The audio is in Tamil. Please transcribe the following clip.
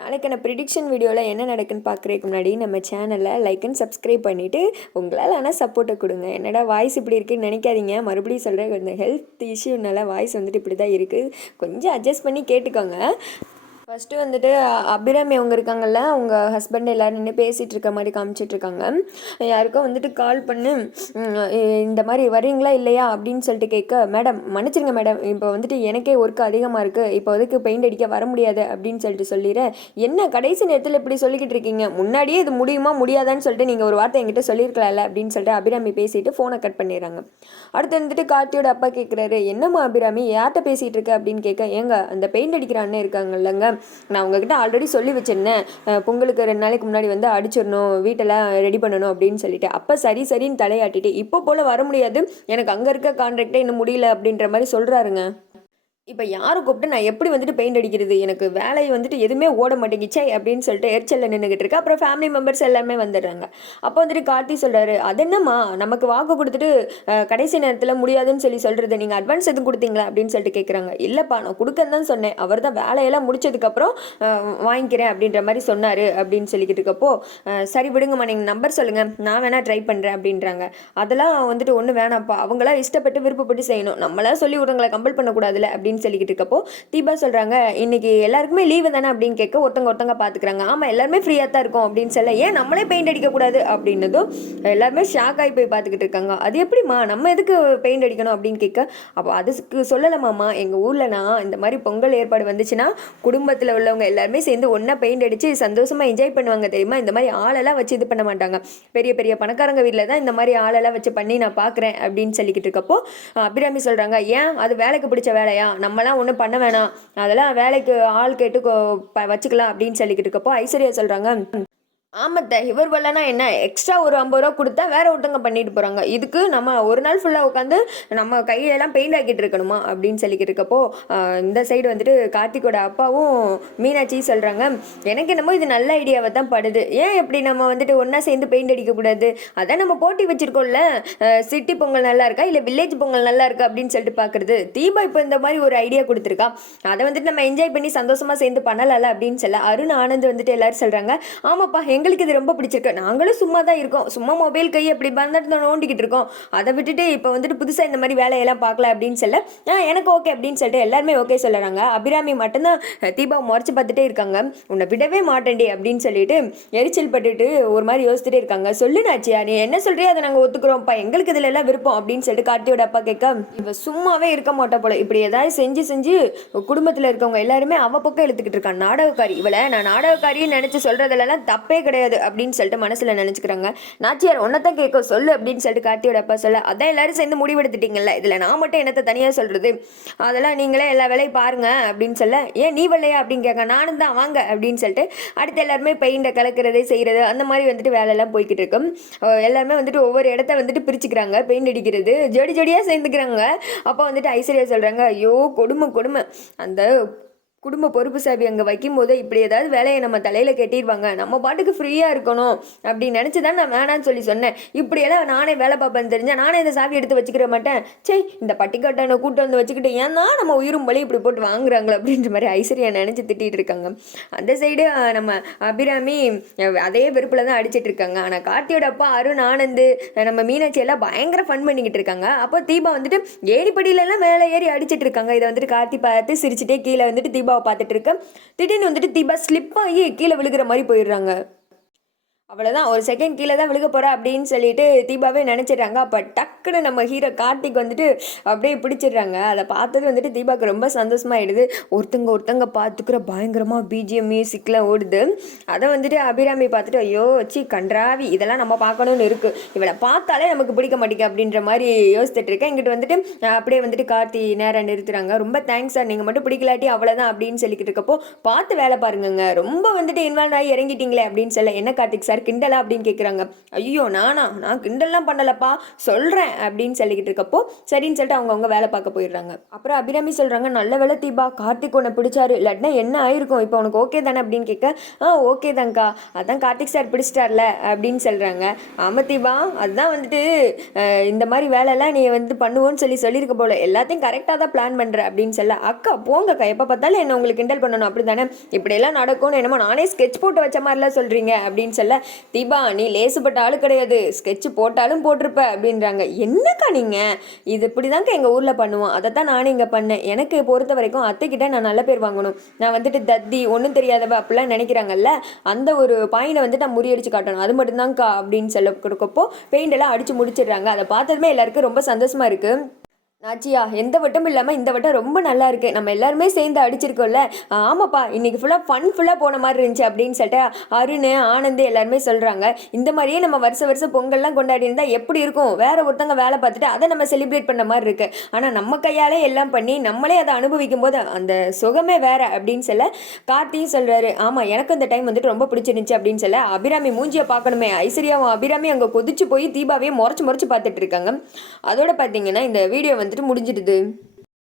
நாளைக்கான ப்ரிடிக்ஷன் வீடியோவில் என்ன நடக்குன்னு பார்க்குறதுக்கு முன்னாடி நம்ம சேனலை லைக் அண்ட் சப்ஸ்கிரைப் பண்ணிவிட்டு உங்களால் ஆனால் சப்போர்ட்டை கொடுங்க. என்னடா வாய்ஸ் இப்படி இருக்குன்னு நினைக்காதீங்க. மறுபடியும் சொல்கிற இந்த ஹெல்த் இஷ்யூனால வாய்ஸ் வந்துட்டு இப்படி தான் இருக்குது கொஞ்சம் அட்ஜஸ்ட் பண்ணி கேட்டுக்கோங்க. ஃபஸ்ட்டு வந்துட்டு அபிராமி அவங்க இருக்காங்கல்ல அவங்க ஹஸ்பண்ட் எல்லோரும் நின்று பேசிகிட்டு இருக்க மாதிரி காமிச்சிட்டு இருக்காங்க. யாருக்கோ வந்துட்டு கால் பண்ணி இந்த மாதிரி வரீங்களா இல்லையா அப்படின்னு சொல்லிட்டு கேட்க மேடம் மன்னிச்சிருங்க மேடம். இப்போ வந்துட்டு எனக்கே ஒர்க் அதிகமாக இருக்குது இப்போ அதுக்கு பெயிண்ட் அடிக்க வர முடியாது? அப்படின்னு சொல்லிட்டு சொல்லிடுறேன் என்ன கடைசி நேரத்தில் இப்படி சொல்லிக்கிட்டு இருக்கீங்க? முன்னாடியே இது முடியுமா முடியாதான்னு சொல்லிட்டு நீங்கள் ஒரு வார்த்தை என்கிட்ட சொல்லியிருக்கலாம்ல? அப்படின்னு சொல்லிட்டு அபிராமி பேசிட்டு ஃபோனை கட் பண்ணிடுறாங்க. அடுத்து வந்துட்டு கார்த்தியோட அப்பா கேட்குறாரு என்னம்மா அபிராமி யார்கிட்ட பேசிகிட்டு இருக்க? அப்படின்னு கேட்க ஏங்க அந்த பெயிண்ட் அடிக்கிற அண்ணன் இருக்காங்கல்லங்க. நான் உங்ககிட்ட ஆல்ரெடி சொல்லி வச்சிருந்தேன். பொங்கலுக்கு ரெண்டு நாளைக்கு முன்னாடி வந்து அடிச்சிடணும் வீட்டெல்லாம் ரெடி பண்ணணும் அப்படின்னு சொல்லிட்டு. அப்போ சரி சரின்னு தலையாட்டிட்டு இப்போ போல் வர முடியாது. எனக்கு அங்கே இருக்க கான்ட்ராக்டே இன்னும் முடியல அப்படின்ற மாதிரி சொல்கிறாருங்க இப்போ யாரை கூப்பிட்டு நான் எப்படி வந்துட்டு பெயிண்ட் அடிக்கிறது? எனக்கு வேலை வந்துட்டு எதுவுமே ஓட மாட்டேங்கிச்சே அப்படின்னு சொல்லிட்டு எரிச்சலில் நின்றுக்கிட்டு இருக்கு. அப்புறம் ஃபேமிலி மெம்பர்ஸ் எல்லாமே வந்துடுறாங்க. அப்போ வந்துட்டு கார்த்தி சொல்கிறாரு அது என்னம்மா? நமக்கு வாக்கு கொடுத்துட்டு கடைசி நேரத்தில் முடியாதுன்னு சொல்லி சொல்கிறது நீங்கள் அட்வான்ஸ் எதுவும் கொடுத்தீங்களா? அப்படின்னு சொல்லிட்டு கேட்குறாங்க இல்லைப்பா நான் கொடுக்கன்னு தான் சொன்னேன். அவர் தான் வேலையெல்லாம் முடிச்சதுக்கப்புறம் வாங்கிக்கிறேன் அப்படின்ற மாதிரி சொன்னார் அப்படின்னு சொல்லிக்கிட்டு இருக்கப்போ சரி விடுங்கம்மா நீங்கள் நம்பர் சொல்லுங்கள் நான் வேணால் ட்ரை பண்ணுறேன் அப்படின்றாங்க. அதெல்லாம் வந்துட்டு ஒன்றும் வேணாம்ப்பா. அவங்களா இஷ்டப்பட்டு விருப்பப்பட்டு செய்யணும். நம்மளா சொல்லி விடுறவங்களை கம்பல் பண்ணக்கூடாதுல்ல அப்படின்னு சொல்லிக்கிட்டு இருக்கப்போ தீபா சொல்கிறாங்க இன்னைக்கு எல்லாருக்குமே லீவு தானே? அப்படின்னு கேட்க ஒருத்தங்க ஒருத்தங்க பார்த்துக்கிறாங்க ஆமாம் எல்லாருமே ஃப்ரீயாக தான் இருக்கும். அப்படின்னு சொல்ல ஏன் நம்மளே பெயிண்ட் அடிக்கக்கூடாது அப்படின்னதும் எல்லாருமே ஷாக் ஆகி போய் பார்த்துக்கிட்டு இருக்காங்க. அது எப்படிம்மா? நம்ம எதுக்கு பெயிண்ட் அடிக்கணும்? அப்படின்னு கேட்க அப்போ அதுக்கு சொல்லலாமாம்மா. எங்கள் ஊரில் நான் இந்த மாதிரி பொங்கல் ஏற்பாடு வந்துச்சுன்னா குடும்பத்தில் உள்ளவங்க எல்லாருமே சேர்ந்து ஒன்றா பெயிண்ட் அடித்து சந்தோஷமாக என்ஜாய் பண்ணுவாங்க தெரியுமா? இந்த மாதிரி ஆளெல்லாம் வச்சு இது பண்ண மாட்டாங்க. பெரிய பெரிய பணக்காரங்க வீட்டில் தான் இந்த மாதிரி ஆளெல்லாம் வச்சு பண்ணி நான் பார்க்குறேன் அப்படின்னு சொல்லிக்கிட்டு இருக்கப்போ அபிராமி சொல்கிறாங்க ஏன்? அது வேலைக்கு பிடிச்ச வேலையா? நம்மலாம் ஒன்றும் பண்ண வேணாம். அதெல்லாம் வேலைக்கு ஆள் கேட்டு ப- வச்சுக்கலாம் அப்படின்னு சொல்லிக்கிட்டு இருக்கப்போ ஐஸ்வர்யா சொல்கிறாங்க ஆமாத்த இவர் வரலனா என்ன? எக்ஸ்ட்ரா ஒரு ஐம்பது ரூபா கொடுத்தா வேற ஒருத்தவங்க பண்ணிட்டு போகிறாங்க இதுக்கு நம்ம ஒரு நாள் ஃபுல்லாக உட்காந்து நம்ம கையெல்லாம் பெயிண்ட் ஆக்கிட்டு இருக்கணுமா? அப்படின்னு சொல்லிக்கிட்டு இருக்கப்போ இந்த சைடு வந்துட்டு கார்த்திகோட அப்பாவும் மீனாட்சி சொல்கிறாங்க எனக்கு என்னமோ இது நல்ல ஐடியாவை தான் படுது. ஏன் இப்படி நம்ம வந்துட்டு ஒன்றா சேர்ந்து பெயிண்ட் அடிக்கக்கூடாது? அதான் நம்ம போட்டி வச்சுருக்கோம்ல. சிட்டி பொங்கல் நல்லா இருக்கா? இல்லை வில்லேஜ் பொங்கல் நல்லா இருக்கா? அப்படின்னு சொல்லிட்டு பார்க்குறது தீபா இப்போ இந்த மாதிரி ஒரு ஐடியா கொடுத்துருக்கா. அதை வந்துட்டு நம்ம என்ஜாய் பண்ணி சந்தோஷமாக சேர்ந்து பண்ணலாம்ல அப்படின்னு சொல்ல அருண் ஆனந்த் வந்துட்டு எல்லாரும் சொல்கிறாங்க ஆமாப்பா எங்களுக்கு இது ரொம்ப பிடிச்சிருக்கு. நாங்களும் சும்மா தான் இருக்கோம். சும்மா மொபைல் கையை அப்படி வந்துட்டு நோண்டிக்கிட்டு இருக்கோம். அதை விட்டுட்டு இப்போ வந்துட்டு புதுசாக இந்த மாதிரி வேலையெல்லாம் பார்க்கல அப்படின்னு சொல்ல ஆ எனக்கு ஓகே அப்படின்னு சொல்லிட்டு எல்லாருமே ஓகே சொல்லுறாங்க. அபிராமி மட்டும்தான் தீபாவை முறைச்சு பார்த்துட்டே இருக்காங்க. உன்னை விடவே மாட்டேன்டி அப்படின்னு சொல்லிட்டு எரிச்சல் பட்டுட்டு ஒரு மாதிரி யோசிச்சுட்டே இருக்காங்க. சொல்லுனாச்சியா நீ என்ன சொல்றியா அதை நாங்கள் ஒத்துக்கிறோம்ப்பா. எங்களுக்கு இதுல எல்லாம் விருப்பம் அப்படின்னு சொல்லிட்டு கார்த்தியோட அப்பா கேட்க இவ சும்மாவே இருக்க மாட்டா போல. இப்படி ஏதாவது செஞ்சு செஞ்சு குடும்பத்தில் இருக்கவங்க எல்லாருமே அவ பக்கம் எழுத்துக்கிட்டு இருக்கான் நாடகக்காரி. இவளை நான் நாடகக்காரின்னு நினச்சி சொல்றதுலலாம் தப்பே கிடையாது அப்படின்னு சொல்லிட்டு மனசில் நினச்சிக்கிறாங்க. நாச்சியார் ஒன்றத்தான் கேட்க சொல்லு அப்படின்னு சொல்லிட்டு கார்த்தியோட அப்பா சொல்ல அதான் எல்லாரும் சேர்ந்து முடிவெடுத்துட்டீங்கல்ல இதில் நான் மட்டும் என்னத்தை தனியாக சொல்கிறது அதெல்லாம் நீங்களே எல்லா வேலையும் பாருங்க அப்படின்னு சொல்ல ஏன் நீ வரலையா? அப்படின்னு கேட்க நானும் தான் வாங்க அப்படின்னு சொல்லிட்டு அடுத்து எல்லாருமே பெயிண்டை கலக்கிறது செய்கிறது அந்த மாதிரி வந்துட்டு வேலையெல்லாம் போய்கிட்டு இருக்கும் எல்லாருமே வந்துட்டு ஒவ்வொரு இடத்த வந்துட்டு பிரிச்சுக்கிறாங்க பெயிண்ட் அடிக்கிறது ஜோடி ஜோடியாக சேர்ந்துக்கிறாங்க. அப்போ வந்துட்டு ஐஸ்வர்யா சொல்கிறாங்க ஐயோ கொடுமை கொடுமை. அந்த குடும்ப பொறுப்பு சாவி அங்கே வைக்கும்போது இப்படி ஏதாவது வேலையை நம்ம தலையில் கட்டிடுவாங்க நம்ம பாட்டுக்கு ஃப்ரீயாக இருக்கணும் அப்படின்னு நினச்சி தான் நான் வேணான்னு சொல்லி சொன்னேன். இப்படியெல்லாம் நானே வேலை பார்ப்பேன்னு தெரிஞ்சால் நானே இந்த சாவி எடுத்து வச்சுக்கிற மாட்டேன். சே இந்த பட்டிக்காட்டனை கூட்டம் வந்து வச்சுக்கிட்டு ஏன்னா நம்ம உயிரும் பலி இப்படி போட்டு வாங்குறாங்களோ அப்படின்ற மாதிரி ஐஸ்வர்யா நினச்சி திட்டிகிட்டு இருக்காங்க. அந்த சைடு நம்ம அபிராமி அதே வெறுப்பில் தான் அடிச்சிட்டு இருக்காங்க. ஆனால் கார்த்தியோட அப்பா அருண் ஆனந்த் நம்ம மீனாட்சி எல்லாம் பயங்கர ஃபன் பண்ணிக்கிட்டு இருக்காங்க. அப்போ தீபா வந்துட்டு ஏடிப்படியிலலாம் மேலே ஏறி அடிச்சிட்டு இருக்காங்க. இதை வந்துட்டு கார்த்தி பார்த்து சிரிச்சுட்டே கீழே வந்துட்டு தீபா தீபாவை பார்த்துட்டு இருக்க. திடீர்னு வந்துட்டு தீபா ஸ்லிப் ஆகி கீழே விழுகிற மாதிரி போயிடுறாங்க. அவ்வளோதான் ஒரு செகண்ட் கீழே தான் விழுக போகிறா அப்படின்னு சொல்லிட்டு தீபாவே நினச்சிடுறாங்க. அப்போ டக்குன்னு நம்ம ஹீரோ கார்த்திக் வந்துட்டு அப்படியே பிடிச்சிடுறாங்க. அதை பார்த்தது வந்துட்டு தீபாவுக்கு ரொம்ப சந்தோஷமாயிடுது. ஒருத்தங்க ஒருத்தங்க பார்த்துக்கிற பயங்கரமாக பிஜிஎம் மியூசிக்லாம் ஓடுது. அதை வந்துட்டு அபிராமி பார்த்துட்டு ஐயோ சி கன்றாவி இதெல்லாம் நம்ம பார்க்கணும்னு இருக்குது இவளை பார்த்தாலே நமக்கு பிடிக்க மாட்டேங்க அப்படின்ற மாதிரி யோசித்துட்டு இருக்கேன். இங்கிட்டு வந்துட்டு அப்படியே வந்துட்டு கார்த்தி நேரம் நிறுத்துறாங்க. ரொம்ப தேங்க்ஸ் சார் நீங்கள் மட்டும் பிடிக்கலாட்டி அவ்வளோதான் அப்படின்னு சொல்லிக்கிட்டு இருக்கப்போ பார்த்து வேலை பாருங்கங்க. ரொம்ப வந்துட்டு இன்வால்வ் ஆகி இறங்கிட்டீங்களே அப்படின்னு சொல்ல என்ன கார்த்திக் சார் சார் கிண்டலா அப்படின்னு கேட்குறாங்க ஐயோ நானா? நான் கிண்டல்லாம் பண்ணலப்பா. சொல்கிறேன் அப்படின்னு சொல்லிக்கிட்டு இருக்கப்போ சரின்னு சொல்லிட்டு அவங்கவுங்க வேலை பார்க்க போயிடுறாங்க. அப்புறம் அபிராமி சொல்கிறாங்க நல்ல வேலை தீபா கார்த்திக் உன்னை பிடிச்சாரு. இல்லாட்டினா என்ன ஆயிருக்கும்? இப்போ உனக்கு ஓகே தானே? அப்படின்னு கேட்க ஆ ஓகே தான்க்கா. அதான் கார்த்திக் சார் பிடிச்சிட்டார்ல அப்படின்னு சொல்கிறாங்க ஆமாம் தீபா அதுதான் வந்துட்டு இந்த மாதிரி வேலையெல்லாம் நீ வந்து பண்ணுவோன்னு சொல்லி சொல்லியிருக்க போல. எல்லாத்தையும் கரெக்டாக தான் பிளான் பண்ணுற அப்படின்னு சொல்ல அக்கா போங்கக்கா. எப்போ பார்த்தாலும் என்ன உங்களுக்கு கிண்டல் பண்ணணும். அப்படி தானே இப்படியெல்லாம் நடக்கும்னு என்னமோ நானே ஸ்கெட்ச் போட்டு வச்ச மாதிரிலாம் சொல்கிறீங்க அப்படின்னு சொல்ல தீபா நீ லேசுப்பட்ட ஆளு கிடையாது. ஸ்கெட்ச் போட்டாலும் போட்டிருப்ப அப்படின்றாங்க. என்னக்கா நீங்கள் இது இப்படி தாங்க எங்கள் ஊரில் பண்ணுவோம். அதை தான் நானும் இங்கே பண்ணேன். எனக்கு பொறுத்த வரைக்கும் அத்தைக்கிட்ட நான் நல்ல பேர் வாங்கணும். நான் வந்துட்டு தத்தி ஒன்றும் தெரியாதவ அப்படிலாம் நினைக்கிறாங்கல்ல அந்த ஒரு பாயிண்டை வந்து நான் முறியடிச்சு காட்டணும். அது மட்டும்தான்க்கா அப்படின்னு சொல்ல கொடுக்கப்போ பெயிண்ட் எல்லாம் அடிச்சு முடிச்சிடுறாங்க. அதை பார்த்ததுமே எல்லாருக்கும் ரொம்ப சந்தோஷமாக இருக்குது நாச்சியா எந்த வட்டமும் இல்லாமல் இந்த வட்டம் ரொம்ப நல்லா இருக்கு. நம்ம எல்லாருமே சேர்ந்து அடிச்சிருக்கோம்ல. ஆமாப்பா இன்னைக்கு ஃபுல்லாக ஃபன் ஃபுல்லாக போன மாதிரி இருந்துச்சு அப்படின்னு சொல்லிட்டு அருண் ஆனந்த் எல்லாருமே சொல்கிறாங்க இந்த மாதிரியே நம்ம வருஷ வருஷம் பொங்கல்லாம் கொண்டாடி இருந்தால் எப்படி இருக்கும்? வேற ஒருத்தவங்க வேலை பார்த்துட்டு அதை நம்ம செலிப்ரேட் பண்ண மாதிரி இருக்கு. ஆனால் நம்ம கையாலே எல்லாம் பண்ணி நம்மளே அதை அனுபவிக்கும் போது அந்த சுகமே வேற அப்படின்னு சொல்ல கார்த்தியும் சொல்கிறாரு ஆமாம் எனக்கு இந்த டைம் வந்துட்டு ரொம்ப பிடிச்சிருந்துச்சு அப்படின்னு சொல்ல அபிராமி மூஞ்சியை பார்க்கணுமே. ஐஸ்வர்யாவும் அபிராமி அங்கே கொதிச்சு போய் தீபாவையே முறைச்சு முறைச்சு பார்த்துட்டு இருக்காங்க. அதோட பார்த்தீங்கன்னா இந்த வீடியோ வந்து வந்துட்டு முடிஞ்சிடுது.